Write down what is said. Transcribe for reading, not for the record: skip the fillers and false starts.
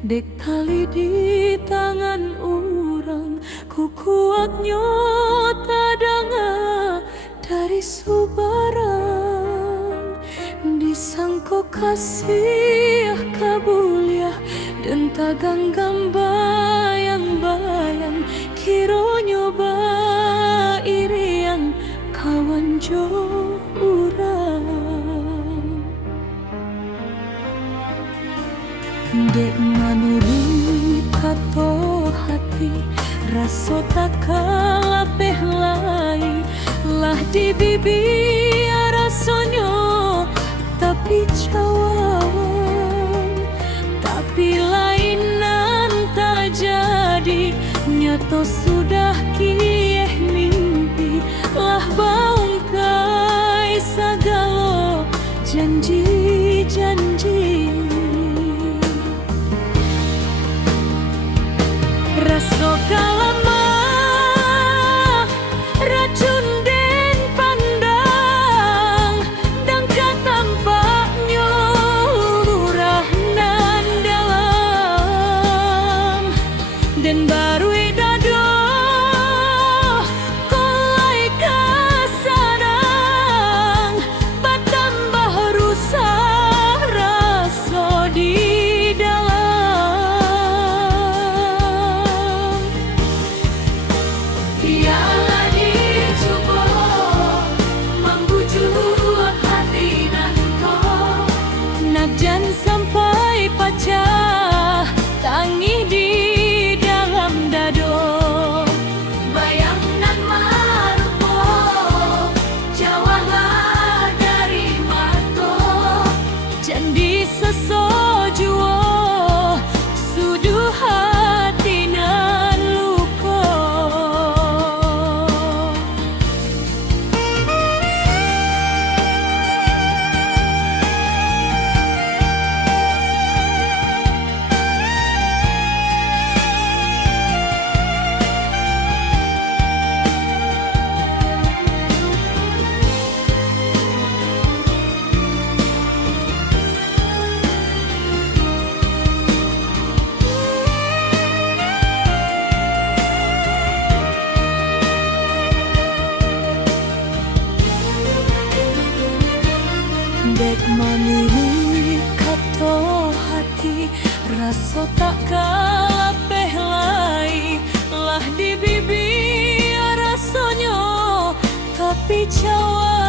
Dek tali di tangan urang, ku kuat nyotadanga dari subarang. Disangko kasih kabulia dan taganggam bayang-bayang, kiro nyoba irian kawan jo urang. Dek manurut kato hati, raso tak kalapeh lai, lah di bibi rasonyo tapi cawan, tapi lainan tak jadi, nyato sudah kieh mimpi, lah baungkai sagalo janji-janji. Raso kalama racun den pandang, dan katampaknya lurah nan dalam, dan baru dado kolai kasadang, batambah rusak raso di dan sampai pecah tangih di dalam dado. Bayang nan marupo jawahlah dari mato, jandi sesojuo suduh hati nan luko. Dek manurut kato hati, raso tak kalapeh lai, lah di bibi rasonyo tapi cawan.